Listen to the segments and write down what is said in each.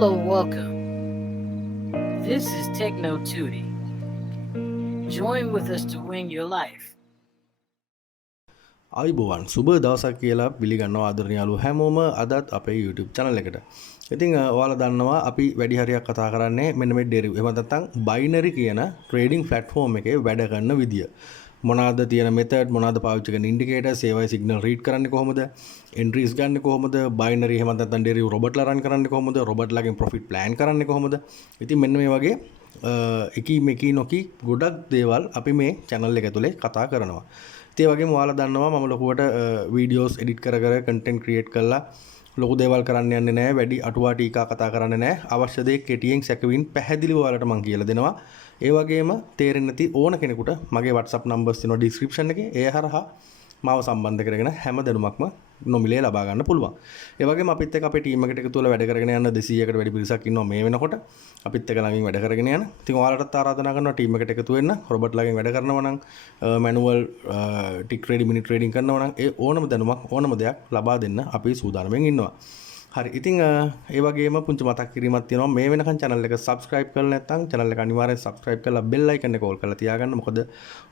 Hello, welcome. This is Techno Tuty. Join with us to win your life. අයිබෝවන් සුබ දවසක් කියලා පිළිගන්නවා ආදරණීය යාළුවෝ හැමෝම අදත් අපේ YouTube channel එකට. ඉතින් ඔයාලා දන්නවා අපි වැඩි හරියක් කතා කරන්නේ මෙන්න මේ Deriv. එහෙම නැත්නම් binary කියන trading platform එකේ වැඩ කරන විදිය. මොනවාද තියෙන method මොනවාද පාවිච්චි කරන indicators ඒවයි signal read කරන්නේ කොහොමද? entries ගන්න කොහොමද? binary එහෙම නැත්නම් Deriv robot ලා run කරන්නේ කොහොමද? robot ලාගෙන් profit plan කරන්නේ කොහොමද? ඉතින් මෙන්න මේ වගේ එකී මෙකී නොකී ගොඩක් දේවල් අපි මේ channel එක ඇතුලේ කතා කරනවා. ඒ වගේම ඔයාලා දන්නවා මම ලොකුවට වීඩියෝස් එඩිට් කර කර කන්ටෙන්ට් ක්‍රියේට් කරලා ලොකු දේවල් කරන්න යන්නේ නැහැ වැඩි අටුවා ටීකා කතා කරන්නේ නැහැ අවශ්‍ය දේ කෙටියෙන් සැකවින් පැහැදිලිව ඔයාලට මම කියලා දෙනවා ඒ වගේම තේරෙන්නේ නැති ඕන කෙනෙකුට මගේ WhatsApp numbers තියෙනවා description එකේ ඒ හරහා මාව සම්බන්ධ කරගෙන හැම දැනුමක්ම නොමිලේ ලබා ගන්න පුළුවන්. ඒ වගේම අපිත් එක්ක අපේ ටීම් එකට එකතු වෙලා වැඩ කරගෙන යන 200කට වැඩි පිරිසක් ඉන්නවා මේ වෙනකොට. අපිත් එක්ක ළඟින් වැඩ කරගෙන යන. ඉතින් ඔයාලටත් ආරාධනා කරනවා ටීම් එකට එකතු වෙන්න. රොබර්ට් ලාගෙන් වැඩ කරනවා නම් මැනුවල් ටික් ට්‍රේඩින් මිනි ට්‍රේඩින් කරනවා නම් ඒ ඕනම දැනුමක් ඕනම දෙයක් ලබා දෙන්න අපි සූදානම්ෙන් ඉන්නවා. හරි. ඉතින් ඒ වගේම පුංචි මතක් කිරීමක් තියෙනවා මේ වෙනකන් channel එක subscribe කරලා නැත්නම් channel එක අනිවාර්යෙන් subscribe කරලා bell icon එක all කරලා තියාගන්න. මොකද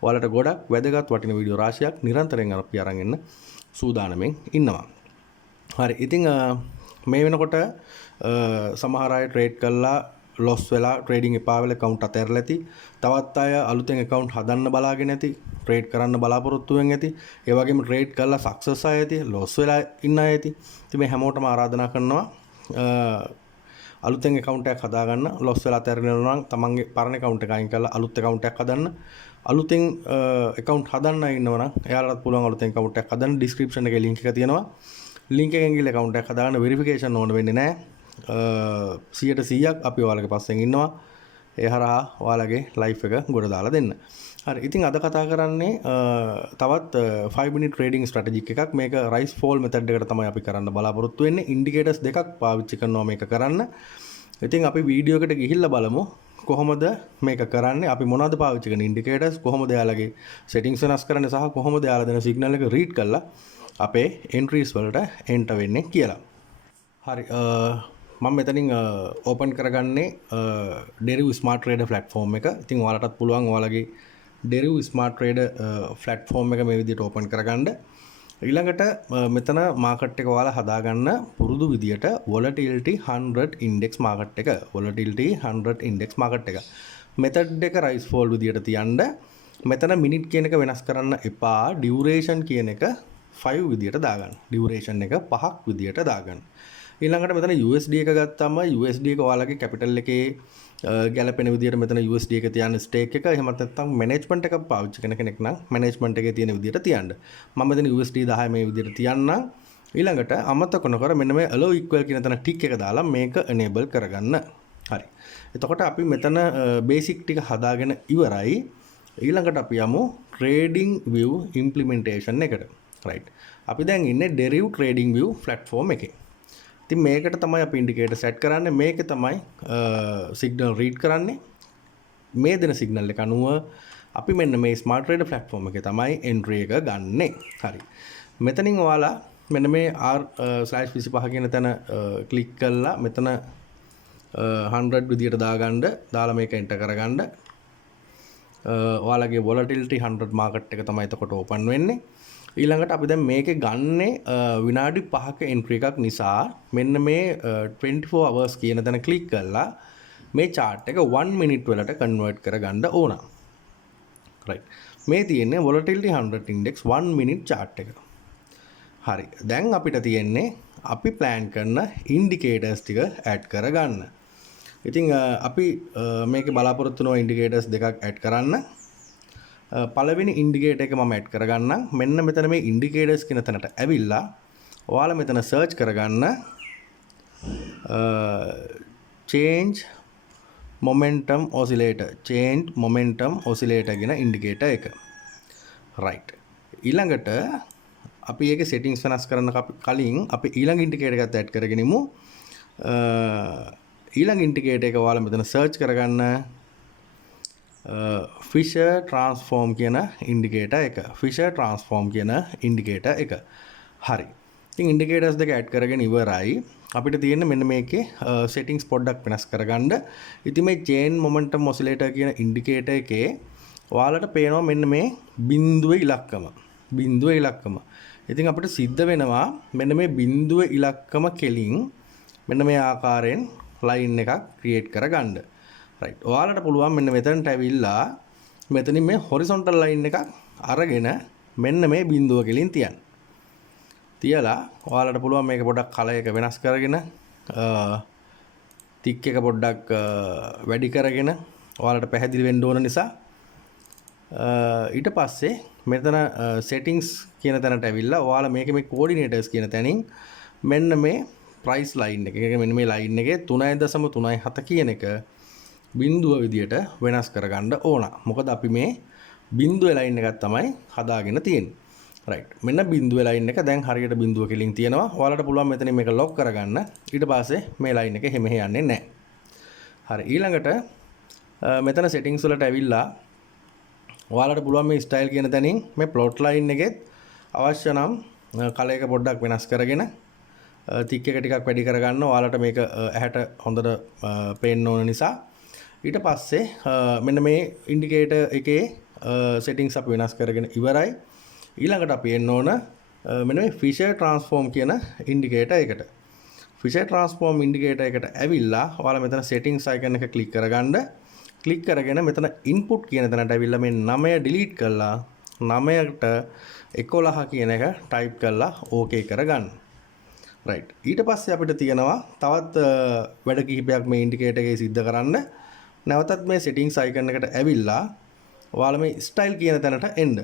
ඔයාලට ගොඩක් වැදගත් වටින වීඩියෝ රාශියක් නිරන්තරයෙන් අපි අරන් එන්න සූදානම්ෙන් ඉන්නවා. හරි. ඉතින් මේ වෙනකොට සමහර අය ට්‍රේඩ් කරලා ලොස් වෙලා ට්‍රේඩින් එපා වෙලා account අතහැරලා ඇති. තවත් අය අලුතෙන් account හදන්න බලාගෙන ඇති. ට්‍රේඩ් කරන්න බලාපොරොත්තු වෙන් ඇති. ඒ වගේම ට්‍රේඩ් කරලා සක්සස් ආය ඇති. ලොස් වෙලා ඉන්න අය ඇති. ඉතින් මේ හැමෝටම ආරාධනා කරනවා අලුතෙන් account එකක් හදාගන්න. ලොස් වෙලා අතහැරලා නම් තමන්ගේ පරණ account එක අයින් කරලා අලුත් account එකක් හදන්න. අලුතෙන් account හදන්න ඉන්නවනම් එයාලටත් පුළුවන් අලුතෙන් account එකක් හදන්න. description එකේ link එක තියෙනවා. link එකෙන් ගිහලා account එකක් හදාගන්න verification ඕන වෙන්නේ නැහැ. 100% අපි ඔයාලගේ පස්සෙන් ඉන්නවා. ඒ හරහා ඔයාලගේ life එක ගොඩ දාලා දෙන්න. හරි. ඉතින් අද කතා කරන්නේ තවත් 5 minute trading strategy එකක්. මේක rise fall method එකට තමයි අපි කරන්න බලාපොරොත්තු වෙන්නේ. indicators දෙකක් පාවිච්චි කරනවා මේක කරන්න. ඉතින් අපි වීඩියෝ එකට ගිහිල්ලා බලමු කොහොමද මේක කරන්නේ. අපි මොනවද පාවිච්චි කරන indicators කොහොමද එයාලගේ settings වෙනස් කරන්නේ සහ කොහොමද එයාලා දෙන signal එක read කරලා අපේ entries වලට enter වෙන්නේ කියලා. හරි. මම මෙතනින් ඕපන් කරගන්නේ Deriv Smart Trader platform එක. ඉතින් ඔයාලටත් පුළුවන් ඔයාලගේ Deriv Smart Trader platform එක මේ විදිහට ඕපන් කරගන්න. ඊළඟට මෙතන මාකට් එක ඔයාලා හදාගන්න පුරුදු විදියට volatility 100 index market එක. volatility 100 index market එක. method එක rise fall විදියට තියන්න. මෙතන minute කියන එක වෙනස් කරන්න එපා. duration කියන එක 5 විදියට දාගන්න. duration එක 5ක් විදියට දාගන්න. ඊළඟට මෙතන USD එක ගත්තාම USD එක ඔයාලගේ කැපිටල් එකේ ගැලපෙන විදිහට මෙතන USD එක තියන්න ස්ටේක් එක එහෙම නැත්නම් මැනේජ්මන්ට් එකක් පාවිච්චි කරන කෙනෙක් නම් මැනේජ්මන්ට් එකේ තියෙන විදිහට තියන්න. මම මෙතන USD 10 මේ විදිහට තියන්නම්. ඊළඟට අමතක නොකර මෙන්න මේ allow equal කියන තැන ටික් එක දාලා මේක enable කරගන්න. හරි. එතකොට අපි මෙතන බේසික් ටික හදාගෙන ඉවරයි. ඊළඟට අපි යමු trading view implementation එකට. right. අපි දැන් ඉන්නේ Deriv trading view platform එකේ. ඉතින් මේකට තමයි අපි ඉන්ඩිකේටර් සෙට් කරන්නේ මේක තමයි සිග්නල් රීඩ් කරන්නේ මේ දෙන සිග්නල් එක අනුව අපි මෙන්න මේ ස්මාර්ට් ට්‍රේඩර් ප්ලැට්ෆෝම් එකේ තමයි එන්ට්‍රි එක ගන්නෙ. හරි. මෙතනින් ඔයාලා මෙන්න මේ R/25 කියන තැන ක්ලික් කරලා මෙතන 100 විදියට දාගන්න දාලා මේක එන්ටර් කරගන්න. ඔයාලගේ volatility 100 මාකට් එක තමයි එතකොට ඕපන් වෙන්නේ. ඊළඟට අපි දැන් මේකේ ගන්නේ විනාඩි 5ක එන්ට්‍රි එකක් නිසා මෙන්න මේ 24 hours කියන තැන ක්ලික් කරලා මේ chart එක 1 minute වලට convert කරගන්න ඕන. right. මේ තියෙන්නේ volatility 100 index 1 minute chart එක. හරි. දැන් අපිට තියෙන්නේ අපි plan කරන indicators ටික add කරගන්න. ඉතින් අපි මේකේ බලාපොරොත්තු වෙන indicators දෙකක් add කරන්න. පළවෙනි ඉන්ඩිකේටර් එක මම ඇඩ් කරගන්නම්. මෙන්න මෙතන මේ ඉන්ඩිකේටර්ස් කියන තැනට ඇවිල්ලා ඔයාලා මෙතන සර්ච් කරගන්න change momentum oscillator කියන ඉන්ඩිකේටර් එක. right. ඊළඟට අපි ඒකේ settings වෙනස් කරන්න කලින් අපි ඊළඟ ඉන්ඩිකේටර් එකත් ඇඩ් කරගෙන ඉමු. ඊළඟ ඉන්ඩිකේටර් එක ඔයාලා මෙතන සර්ච් කරගන්න Fisher transform කියන ඉන්ඩිකේටර් එක. Fisher transform කියන ඉන්ඩිකේටර් එක. හරි. ඉතින් ඉන්ඩිකේටර්ස් දෙක ඇඩ් කරගෙන ඉවරයි. අපිට තියෙන මෙන්න මේකේ settings පොඩ්ඩක් වෙනස් කරගන්න. ඉතින් මේ chain momentum oscillator කියන ඉන්ඩිකේටර් එකේ ඔයාලට පේනවා මෙන්න මේ බිඳුවේ ඉලක්කම. ඉතින් අපිට සිද්ධ වෙනවා මෙන්න මේ බිඳුවේ ඉලක්කම කෙලින් මෙන්න මේ ආකාරයෙන් line එකක් create කරගන්න. right. ඔයාලට පුළුවන් මෙන්න මෙතනට ඇවිල්ලා මෙතනින් මේ horizontal line එකක් අරගෙන මෙන්න මේ බිඳුව කෙලින් තියන්න. තියලා ඔයාලට පුළුවන් මේක පොඩ්ඩක් කලර් එක වෙනස් කරගෙන තික් එක පොඩ්ඩක් වැඩි කරගෙන ඔයාලට පැහැදිලි වෙන්න ඕන නිසා ඊට පස්සේ මෙතන settings කියන තැනට ඇවිල්ලා ඔයාලා මේකේ මේ coordinators කියන තැනින් මෙන්න මේ price line එක. ඒක මෙන්න මේ line එකේ 3.37 කියන එක බිඳුව විදියට වෙනස් කරගන්න ඕන. මොකද අපි මේ බිඳුවේ line එකක් තමයි හදාගෙන තියෙන්නේ. right. මෙන්න බිඳුවේ line එක දැන් හරියට බිඳුව කෙලින් තියෙනවා. ඔයාලට පුළුවන් මෙතනින් මේක lock කරගන්න. ඊට පස්සේ මේ line එක හැම යන්නේ නැහැ. හරි. ඊළඟට මෙතන settings වලට ඇවිල්ලා ඔයාලට පුළුවන් මේ style කියන තැනින් මේ plot line එකෙත් අවශ්‍ය නම් කලර් එක පොඩ්ඩක් වෙනස් කරගෙන තික් එක ටිකක් වැඩි කරගන්න. ඔයාලට මේක ඇහැට හොඳට පේන්න ඕන නිසා ඊට පස්සේ මෙන්න මේ ඉන්ඩිකේටර් එකේ settings අපි වෙනස් කරගෙන ඉවරයි. ඊළඟට අපි එන්න ඕන මෙන්න මේ Fisher transform කියන ඉන්ඩිකේටර් එකට. Fisher transform ඉන්ඩිකේටර් එකට ඇවිල්ලා ඔයාලා මෙතන settings icon එක click කරගන්න. click කරගෙන මෙතන input කියන තැනට ඇවිල්ලා මේ 9 delete කරලා 9ට 11 කියන එක type කරලා okay කරගන්න. right. ඊට පස්සේ අපිට තියෙනවා තවත් වැඩ කිහිපයක් මේ ඉන්ඩිකේටර් එකේ සිද්ධ කරන්න. නැවතත් මේ settings icon එකට ඇවිල්ලා ඔයාලා මේ style කියන තැනට එන්න.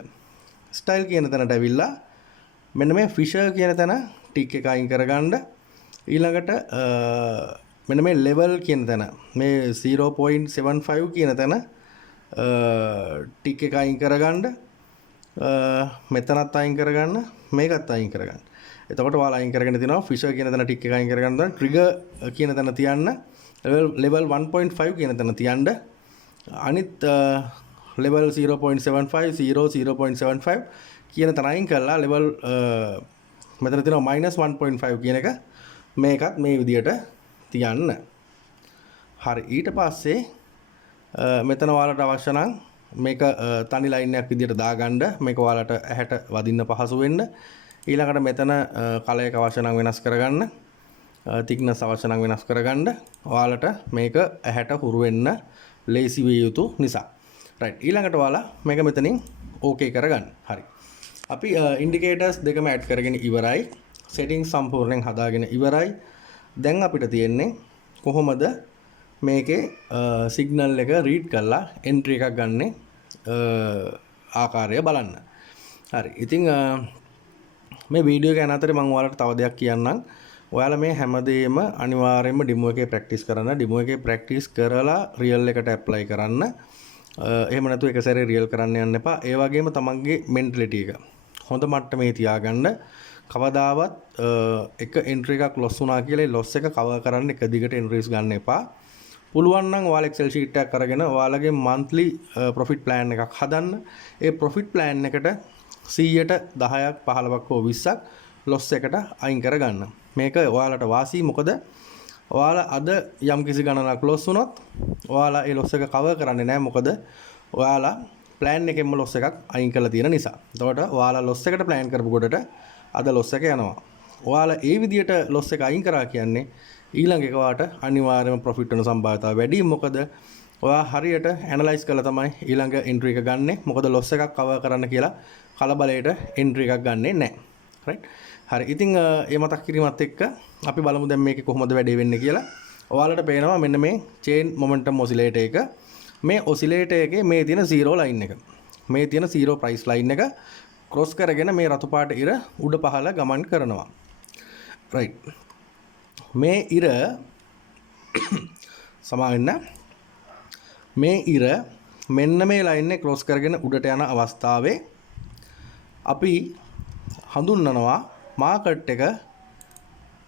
style කියන තැනට ඇවිල්ලා මෙන්න මේ Fisher කියන තැන ටික් එක අයින් කරගන්න. ඊළඟට මෙන්න මේ level කියන තැන මේ 0.75 කියන තැන ටික් එක අයින් කරගන්න. මෙතනත් අයින් කරගන්න, මේකත් අයින් කරගන්න. එතකොට ඔයාලා අයින් කරගෙන තිනවා Fisher කියන තැන ටික් එක අයින් කරගන්න. දැන් trigger කියන තැන තියන්න. level 1.5 කියන තැන තියන්න. අනිත් level 0.75 0.75 කියන තැන අයින් කරලා level මෙතන තියෙනවා -1.5 කියන එක මේකත් මේ විදියට තියන්න. හරි. ඊට පස්සේ මෙතන ඔයාලට අවශ්‍ය නම් මේක තනි line එකක් විදියට දාගන්න. මේක ඔයාලට ඇහැට වදින්න පහසු වෙන්න. ඊළඟට මෙතන කලර් එක අවශ්‍ය නම් වෙනස් කරගන්න. thickness අවශ්‍ය නම් වෙනස් කරගන්න. ඔයාලට මේක ඇහැට හුරු වෙන්න ලේසි විය යුතු නිසා. right. ඊළඟට ඔයාලා මේක මෙතනින් okay කරගන්න. හරි. අපි indicators දෙකම add කරගෙන ඉවරයි. settings සම්පූර්ණයෙන් හදාගෙන ඉවරයි. දැන් අපිට තියෙන්නේ කොහොමද මේකේ signal එක read කරලා entry එකක් ගන්න ආකාරය බලන්න. හරි. ඉතින් මේ වීඩියෝ එක යන අතරේ මම ඔයාලට තව දෙයක් කියන්නම්. ඔයාලා මේ හැමදේම අනිවාර්යයෙන්ම demo එකේ practice කරන්න. demo එකේ practice කරලා real එකට apply කරන්න. එහෙම නැතුව එක සැරේ real කරන්න යන්න එපා. ඒ වගේම තමන්ගේ mentality එක හොඳ මට්ටමේ තියාගන්න. කවදාවත් එක entry එකක් loss වුණා කියලා ඒ loss එක cover කරන්න එක දිගට entries ගන්න එපා. පුළුවන් නම් ඔයාලා Excel sheet එකක් අරගෙන ඔයාලගේ monthly profit plan එකක් හදන්න. ඒ profit plan එකට 100ට 10ක් 15ක් හෝ 20ක් loss එකට අයින් කරගන්න. මේක ඔයාලට වාසි. මොකද ඔයාලා අද යම් කිසි ගණනක් loss වුණොත් ඔයාලා ඒ loss එක cover කරන්නේ නැහැ. මොකද ඔයාලා plan එකෙන්ම loss එකක් අයින් කරලා තියෙන නිසා. එතකොට ඔයාලා loss එකට plan කරපු කොටට අද loss එක යනවා. ඔයාලා ඒ විදියට loss එක අයින් කරා කියන්නේ ඊළඟ එක වාට අනිවාර්යයෙන්ම profit වෙන සම්භාවිතාවය වැඩි. මොකද ඔයා හරියට analyze කරලා තමයි ඊළඟ entry එක ගන්නෙ. මොකද loss එකක් cover කරන්න කියලා කලබලයට entry එකක් ගන්නෙ නැහැ. right. හරි. ඉතින් මේ මතක් කිරීමත් එක්ක අපි බලමු දැන් මේකේ කොහොමද වැඩේ වෙන්නේ කියලා. ඔයාලට පේනවා මෙන්න මේ chain momentum oscillator එක. මේ oscillator එකේ මේ තියෙන zero line එක. මේ තියෙන zero price line එක cross කරගෙන මේ රතු පාට ඉර උඩ පහළ ගමන් කරනවා. right. මේ ඉර සමාවෙන්න මේ ඉර මෙන්න මේ line එක cross කරගෙන උඩට යන අවස්ථාවේ අපි හඳුන්වනවා මාකට් එක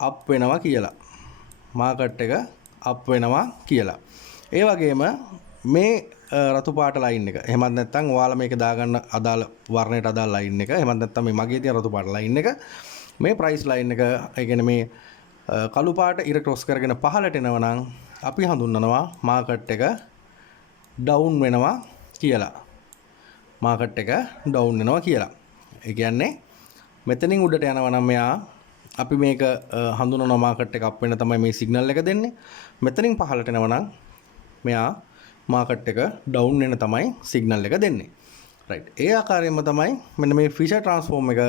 අප් වෙනවා කියලා. මාකට් එක අප් වෙනවා කියලා. ඒ වගේම මේ රතු පාට ලයින් එක. එහෙමත් නැත්නම් ඔයාලා මේක දාගන්න අදාළ වර්ණයට අදාළ ලයින් එක. එහෙමත් නැත්නම් මේ මගේ තියෙන රතු පාට ලයින් එක. මේ ප්‍රයිස් ලයින් එක, ඒ කියන්නේ මේ කළු පාට ඉර ක්‍රොස් කරගෙන පහළට එනවා නම් අපි හඳුන්වනවා මාකට් එක ඩවුන් වෙනවා කියලා. මාකට් එක ඩවුන් වෙනවා කියලා. ඒ කියන්නේ මෙතනින් උඩට යනවා නම් මෙයා අපි මේක හඳුනනවා මාකට් එක අප් වෙන තමයි මේ සිග්නල් එක දෙන්නේ. මෙතනින් පහළට එනවා නම් මෙයා මාකට් එක ඩවුන් වෙන තමයි සිග්නල් එක දෙන්නේ. රයිට්. ඒ ආකාරයෙන්ම තමයි මෙන්න මේ ෆිෂර් ට්‍රාන්ස්ෆෝම් එක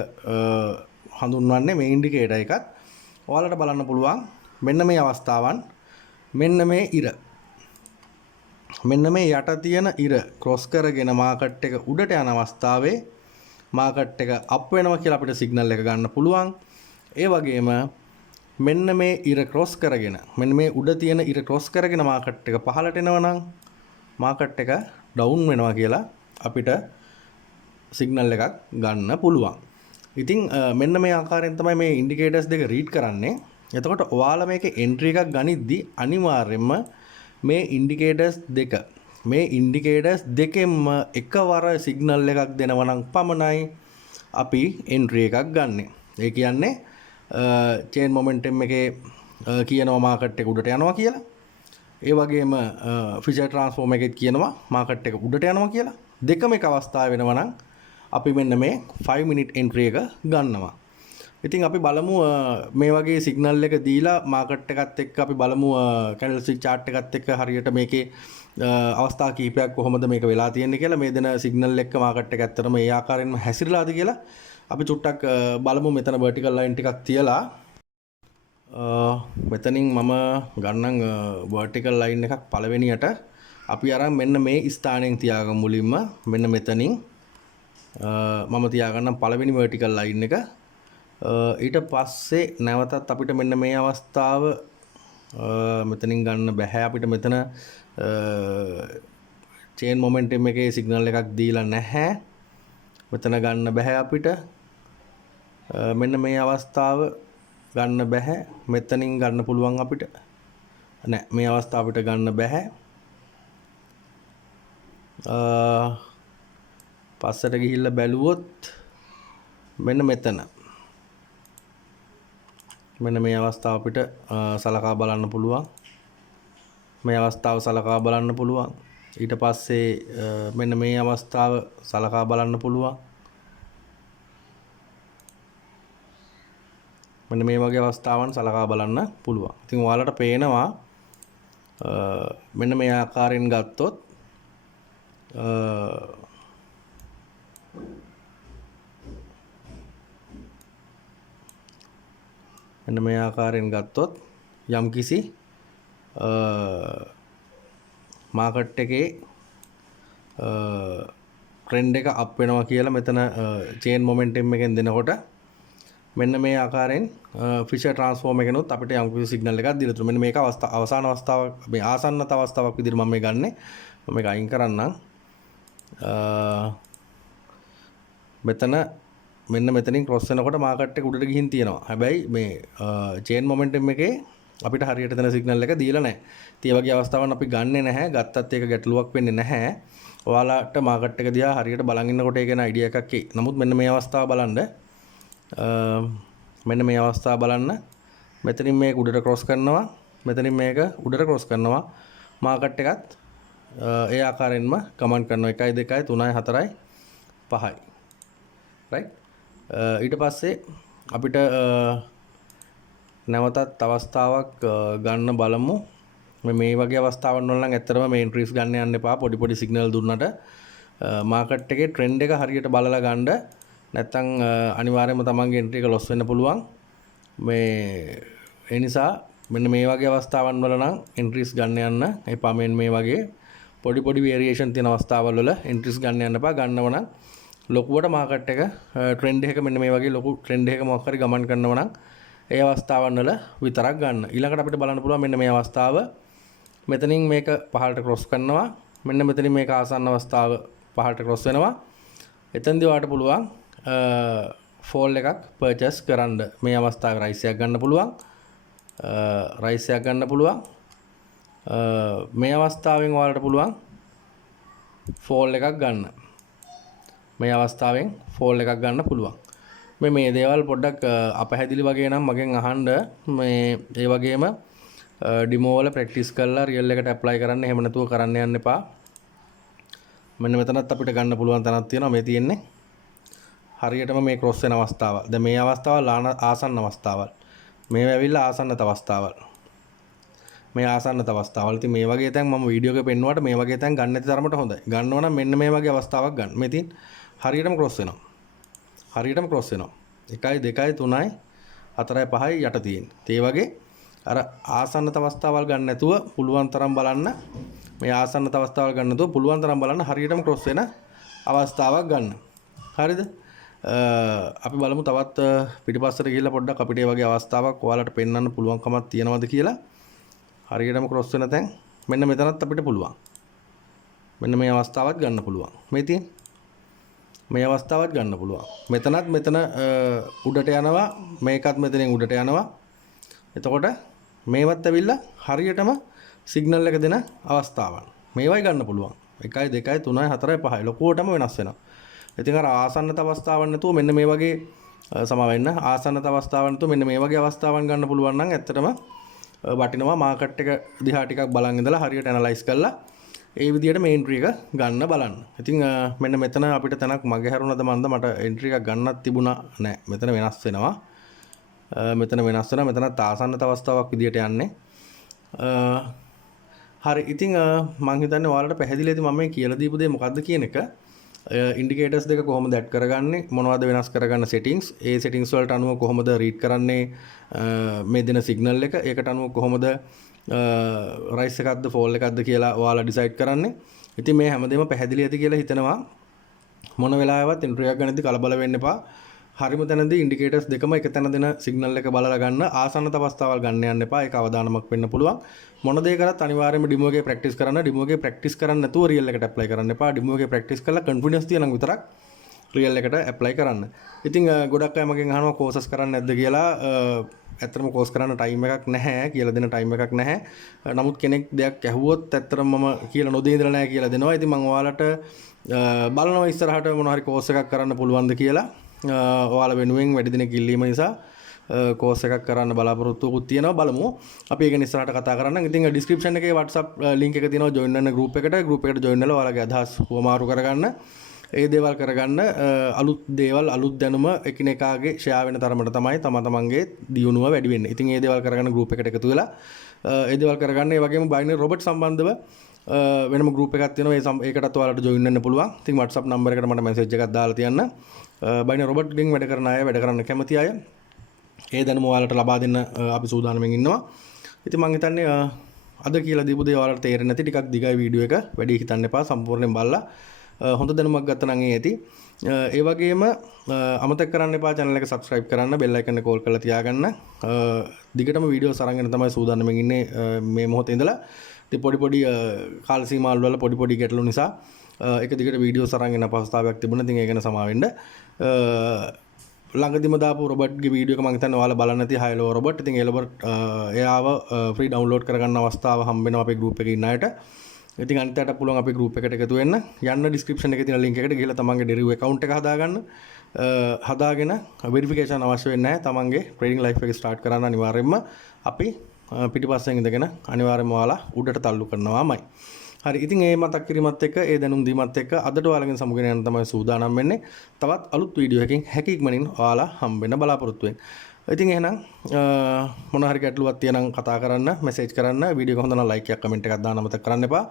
හඳුන්වන්නේ මේ ඉන්ඩිකේටර් එකත්. ඔයාලට බලන්න පුළුවන් මෙන්න මේ අවස්ථාවන් මෙන්න මේ ඉර මෙන්න මේ යට තියෙන ඉර ක්‍රොස් කරගෙන මාකට් එක උඩට යන අවස්ථාවේ මාකට් එක අප් වෙනවා කියලා අපිට සිග්නල් එක ගන්න පුළුවන්. ඒ වගේම මෙන්න මේ ඉර ක්‍රොස් කරගෙන මෙන්න මේ උඩ තියෙන ඉර ක්‍රොස් කරගෙන මාකට් එක පහළට එනවා නම් මාකට් එක ඩවුන් වෙනවා කියලා අපිට සිග්නල් එකක් ගන්න පුළුවන්. ඉතින් මෙන්න මේ ආකාරයෙන් තමයි මේ ඉන්ඩිකේටර්ස් දෙක රීඩ් කරන්නේ. එතකොට ඔයාලා මේකේ එන්ට්‍රි එකක් ගනිද්දි අනිවාර්යයෙන්ම මේ ඉන්ඩිකේටර්ස් දෙකෙන්ම එකවර සිග්නල් එකක් දෙනවා නම් පමණයි අපි එන්ට්‍රි එකක් ගන්නෙ. ඒ කියන්නේ චේන් මොමන්ටම් එකේ කියනවා මාකට් එක උඩට යනවා කියලා. ඒ වගේම ෆිෂර් ට්‍රාන්ස්ෆෝම් එකෙත් කියනවා මාකට් එක උඩට යනවා කියලා. දෙකම එක අවස්ථාව වෙනවා නම් අපි මෙන්න මේ 5 minute entry එක ගන්නවා. ඉතින් අපි බලමු මේ වගේ සිග්නල් එක දීලා මාකට් එකත් එක්ක අපි බලමු කැන්ඩල් ස්ටික් chart එකත් එක්ක හරියට මේකේ අවස්ථා කීපයක් කොහොමද මේක වෙලා තියෙන්නේ කියලා මේ දෙන සිග්නල් එක්ක මාකට් එක ඇත්තටම ඒ ආකාරයෙන්ම හැසිරලාද කියලා අපි චුට්ටක් බලමු. මෙතන vertical line ටිකක් තියලා මෙතනින් මම ගන්නම් vertical line එකක් පළවෙනියට අපි අරන් මෙන්න මේ ස්ථානයෙන් තියාගමු. මුලින්ම මෙන්න මෙතනින් මම තියාගන්නම් පළවෙනි vertical line එක. ඊට පස්සේ නැවතත් අපිට මෙන්න මේ අවස්ථාව මෙතනින් ගන්න බෑ. අපිට මෙතන චේන් මොමන්ටම් එකේ සිග්නල් එකක් දීලා නැහැ. මෙතන ගන්න බෑ අපිට. මෙන්න මේ අවස්ථාව ගන්න බෑ. මෙතනින් ගන්න පුළුවන් අපිට. නෑ මේ අවස්ථාව අපිට ගන්න බෑ. පස්සට ගිහිල්ලා බැලුවොත් මෙන්න මෙතන මෙන්න මේ අවස්ථාව අපිට සලකා බලන්න පුළුවන්. මේ අවස්ථාව සලකා බලන්න පුළුවන්. ඊට පස්සේ මෙන්න මේ අවස්ථාව සලකා බලන්න පුළුවන්. මෙන්න මේ වගේ අවස්ථාවන් සලකා බලන්න පුළුවන්. ඉතින් ඔයාලට පේනවා මෙන්න මේ ආකාරයෙන් ගත්තොත් මෙන්න මේ ආකාරයෙන් ගත්තොත් යම්කිසි මාකට් එකේ ට්‍රෙන්ඩ් එක අප් වෙනවා කියලා මෙතන චේන් මොමන්ටම් එකෙන් දෙනකොට මෙන්න මේ ආකාරයෙන් ෆිෂර් ට්‍රාන්ස්ෆෝම් එකනොත් අපිට යම්කිසි සිග්නල් එකක් දීලා තියෙනවා. මෙන්න මේක අවසාන අවස්ථාවක් මේ ආසන්නත අවස්ථාවක් විදිහට මම මේ ගන්නෙ. මම මේක අයින් කරන්නම්. මෙතන මෙන්න මෙතනින් ක්‍රොස් වෙනකොට මාකට් එක උඩට ගිහින් තියෙනවා. හැබැයි මේ චේන් මොමන්ටම් එකේ අපිට හරියට දෙන සිග්නල් එක දීලා නැහැ. ඉතින් ඒ වගේ අවස්ථාවන් අපි ගන්නෙ නැහැ. ගත්තත් ඒක ගැටලුවක් වෙන්නේ නැහැ. ඔයාලට මාකට් එක දිහා හරියට බලන් ඉන්නකොට ඒක න අයිඩියා එකක් එයි. නමුත් මෙන්න මේ අවස්ථාව බලන්න. මෙන්න මේ අවස්ථාව බලන්න. මෙතනින් මේක උඩට ක්‍රොස් කරනවා. මෙතනින් මේක උඩට ක්‍රොස් කරනවා. මාකට් එකත් ඒ ආකාරයෙන්ම කමන්ට් කරනවා 1 2 3 4 5යි. රයිට්. ඊට පස්සේ අපිට නැවතත් අවස්ථාවක් ගන්න බලමු. මේ වගේ අවස්ථාවන් වල නම් ඇත්තටම මේ එන්ට්‍රීස් ගන්න යන්න එපා. පොඩි පොඩි සිග්නල් දුන්නට මාකට් එකේ ට්‍රෙන්ඩ් එක හරියට බලලා ගන්න. නැත්තම් අනිවාර්යයෙන්ම තමන්ගේ එන්ට්‍රි එක ලොස් වෙන්න පුළුවන්. මේ ඒ නිසා මෙන්න මේ වගේ අවස්ථාවන් වල නම් එන්ට්‍රීස් ගන්න යන්න එපා. මේ වගේ පොඩි පොඩි වේරියේෂන් තියෙන අවස්ථාවල් වල එන්ට්‍රීස් ගන්න යන්න එපා. ගන්නව නම් ලොකුවට මාකට් එක ට්‍රෙන්ඩ් එක මෙන්න මේ වගේ ලොකු ට්‍රෙන්ඩ් එකක මොකක් හරි ගමන් කරනවා නම් ඒ අවස්ථාවන් වල විතරක් ගන්න. ඊළඟට අපිට බලන්න පුළුවන් මෙන්න මේ අවස්ථාව මෙතනින් මේක පහළට ක්‍රොස් කරනවා. මෙන්න මෙතනින් මේක ආසන්න අවස්ථාව පහළට ක්‍රොස් වෙනවා. එතෙන්දී ඔයාලට පුළුවන් ෆෝල් එකක් පර්චේස් කරන්න. මේ අවස්ථාවේ රයිස් එකක් ගන්න පුළුවන්. රයිස් එකක් ගන්න පුළුවන්. මේ අවස්ථාවෙන් ඔයාලට පුළුවන් ෆෝල් එකක් ගන්න. මේ අවස්ථාවෙන් ෆෝල් එකක් ගන්න පුළුවන්. මේ දේවල් පොඩ්ඩක් අපහැදිලි වගේ නම් මගෙන් අහන්න මේ ඒ වගේම ඩිමෝ වල ප්‍රැක්ටිස් කරලා රියල් එකට ඇප්ලයි කරන්න. එහෙම නැතුව කරන්න යන්න එපා. මෙන්න මෙතනත් අපිට ගන්න පුළුවන් තැනක් තියෙනවා. මේ තියෙන්නේ හරියටම මේ ක්‍රොස් වෙන අවස්ථාව. දැන් මේ අවස්ථාවල් ආසන්න අවස්ථාවල්. මේව ඇවිල්ලා ආසන්නත අවස්ථාවල්. මේ ආසන්නත අවස්ථාවල්. ඉතින් මේ වගේ තැන් මම වීඩියෝ එකේ පෙන්නුවාට මේ වගේ තැන් ගන්න නැති තරමට හොඳයි. ගන්නවා නම් මෙන්න මේ වගේ අවස්ථාවක් ගන්න. මේ තියෙන හරියටම ක්‍රොස් වෙනවා. හරියටම ක්‍රොස් වෙනවා. 1 2 3 4 5 යට තියෙන. ඒ වගේ අර ආසන්නත අවස්ථාවල් ගන්න නැතුව පුළුවන් තරම් බලන්න. මේ ආසන්නත අවස්ථාවල් ගන්න නැතුව පුළුවන් තරම් බලන්න හරියටම ක්‍රොස් වෙන අවස්ථාවක් ගන්න. හරිද? අපි බලමු තවත් පිටිපස්සට ගිහිල්ලා පොඩ්ඩක් අපිට මේ වගේ අවස්ථාවක් ඔයාලට පෙන්වන්න පුළුවන්කමක් තියනවද කියලා. හරියටම ක්‍රොස් වෙන තැන් මෙන්න මෙතනත් අපිට පුළුවන්. මෙන්න මේ අවස්ථාවත් ගන්න පුළුවන්. මේ තියෙන මේ අවස්ථාවත් ගන්න පුළුවන්. මෙතනත් මෙතන උඩට යනවා. මේකත් මෙතනින් උඩට යනවා. එතකොට මේවත් ඇවිල්ලා හරියටම සිග්නල් එක දෙන අවස්ථාවන්. මේවයි ගන්න පුළුවන්. 1 2 3 4 5 ලොකුවටම වෙනස් වෙනවා. ඉතින් අර ආසන්නත අවස්ථාවක් නැතුව මෙන්න මේ වගේ සමා වෙන්න ආසන්නත අවස්ථාවක් නැතුව මෙන්න මේ වගේ අවස්ථාවන් ගන්න පුළුවන් නම් ඇත්තටම වටිනවා. මාකට් එක දිහා ටිකක් බලන් ඉඳලා හරියට ඇනලයිස් කරලා ඒ විදිහට මේ එන්ට්‍රි එක ගන්න බලන්න. ඉතින් මෙන්න මෙතන අපිට තැනක් මගේ හැරුණාද මන්ද මට එන්ට්‍රි එකක් ගන්නත් තිබුණා නෑ. මෙතන වෙනස් වෙනවා. මෙතන වෙනස් වෙනවා. මෙතනත් ආසන්නත අවස්ථාවක් විදිහට යන්නේ. හරි. ඉතින් මම හිතන්නේ ඔයාලට පැහැදිලි ඇති මම මේ කියලා දීපු දේ මොකද්ද කියන එක. ඉන්ඩිකේටර්ස් දෙක කොහොමද ඇඩ් කරගන්නේ, මොනවද වෙනස් කරගන්න settings, ඒ settings වලට අනුව කොහොමද රීඩ් කරන්නේ මේ දෙන සිග්නල් එක, ඒකට අනුව කොහොමද රයිස් එකක්ද ෆෝල් එකක්ද කියලා ඔයාලා ඩිසයිඩ් කරන්නේ. ඉතින් මේ හැමදේම පැහැදිලි ඇති කියලා හිතනවා. මොන වෙලාවෙවත් එන්ට්‍රි එකක් ගන්නදී කලබල වෙන්න එපා. හරිම තැනදී ඉන්ඩිකේටර්ස් දෙකම එක තැන දෙන සිග්නල් එක බලලා ගන්න. ආසන්නත අවස්ථාවල් ගන්න යන්න එපා. ඒක අවදානමක් වෙන්න පුළුවන්. මොන දේ කරත් අනිවාර්යයෙන්ම ඩිමෝ එකේ ප්‍රැක්ටිස් කරන්න. ඩිමෝ එකේ ප්‍රැක්ටිස් කරන්න නැතුව රියල් එකට ඇප්ලයි කරන්න එපා. ඩිමෝ එකේ ප්‍රැක්ටිස් කරලා කොන්ෆිඩන්ස් තියනනම් විතරක් රියල් එකට ඇප්ලයි කරන්න. ඉතින් ගොඩක් අය මගෙන් අහනවා කෝසස් කරන්න නැද්ද කියලා. ඇත්තටම කෝස් කරන්න ටයිම් එකක් නැහැ, කියලා දෙන ටයිම් එකක් නැහැ. නමුත් කෙනෙක් දෙයක් ඇහුවොත් ඇත්තටම මම කියලා නොදී ඉඳලා නැහැ කියලා දෙනවා. ඉතින් මම ඔයාලට බලනවා ඉස්සරහට මොන හරි කෝස් එකක් කරන්න පුළුවන්ද කියලා. ඔයාලා වෙනුවෙන් වැඩි දිනක් ඉල්ලීම නිසා කෝස් එකක් කරන්න බලාපොරොත්තුකුත් තියෙනවා. බලමු. අපි ඒක ඉස්සරහට කතා කරන්න. ඉතින් ඩිස්ක්‍රිප්ෂන් එකේ WhatsApp link එක තියෙනවා join වෙන්න group එකට. group එකට join වෙලා ඔයාලගේ අදහස් හුවමාරු කරගන්න. ඒ දේවල් කරගන්න. අලුත් දේවල් අලුත් දැනුම එකිනෙකාගේ ෂෙයා වෙන තරමට තමයි තමන්ගේ දියුණුව වැඩි වෙන්නේ. ඉතින් ඒ දේවල් කරගන්න group එකට එකතු වෙලා ඒ දේවල් කරගන්න. ඒ වගේම binary robot සම්බන්ධව වෙනම group එකක් තියෙනවා. ඒකටත් ඔයාලට join වෙන්න පුළුවන්. ඉතින් WhatsApp number එකට මට message එකක් දාලා තියන්න. binary robot ගෙන් වැඩ කරන අය, වැඩ කරන්න කැමති අය ඒ දැනුම ඔයාලට ලබා දෙන්න අපි සූදානම්ෙන් ඉන්නවා. ඉතින් මම හිතන්නේ අද කියලා දීපු දේ ඔයාලට තේරෙන්නේ නැති ටිකක් දිගයි වීඩියෝ එක. වැඩි හිතන්න එපා. සම්පූර්ණයෙන් බලලා හොඳ දැනුමක් ගත්තා නම් ඇති. ඒ වගේම අමතක කරන්න එපා channel එක subscribe කරන්න, bell icon එක call කරලා තියාගන්න. දිගටම වීඩියෝස් අරගෙන තමයි සූදානම්ෙන් ඉන්නේ මේ මොහොතේ ඉඳලා. ඉතින් පොඩි කාල සීමාවල් වල පොඩි ගැටලු නිසා එක දිගට වීඩියෝස් අරගෙන අපහසුතාවයක් තිබුණා. ඉතින් ඒක ගැන සමා වෙන්න. ළඟදිම දාපු රොබට්ගේ වීඩියෝ එක මම හිතන්නේ ඔයාලා බලන්න නැති හයිලෝ රොබට්. ඉතින් ඒ රොබට් එයාව ෆ්‍රී ඩවුන්ලෝඩ් කරගන්න අවස්ථාව හම්බ වෙනවා අපේ group එකේ ඉන්න අයට. ඉතින් අනිත් අයට පුළුවන් අපේ group එකට එකතු වෙන්න. යන්න description එකේ තියෙන link එකට ගිහලා තමන්ගේ Deriv account එක හදාගන්න. හදාගෙන verification අවශ්‍ය වෙන්නේ නැහැ. තමන්ගේ trading life එක start කරන්න අනිවාර්යයෙන්ම අපි පිටිපස්සෙන් ඉඳගෙන අනිවාර්යයෙන්ම ඔයාලා උඩට තල්ලු කරනවාමයි. හරි. ඉතින් ඒ මතක් කිරීමත් එක්ක ඒ දැනුම් දීමත් එක්ක අදට ඔයාලගෙන් සමුගෙන යන තමයි සූදානම් වෙන්නේ. තවත් අලුත් වීඩියෝ එකකින් හැකි ඉක්මනින් ඔයාලා හම්බෙන්න බලාපොරොත්තු වෙන්න. ඉතින් එහෙනම් මොන හරි ගැටලුවක් තියෙනම් කතා කරන්න, මැසේජ් කරන්න. වීඩියෝ එක හොඳ නම් ලයික් එකක් කමෙන්ට් එකක් දාන්න අමතක කරන්න එපා.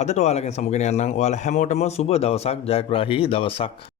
අදට ඔයාලගෙන් සමුගෙන යන්නම්. ඔයාලා හැමෝටම සුබ දවසක්, ජයග්‍රාහී දවසක්.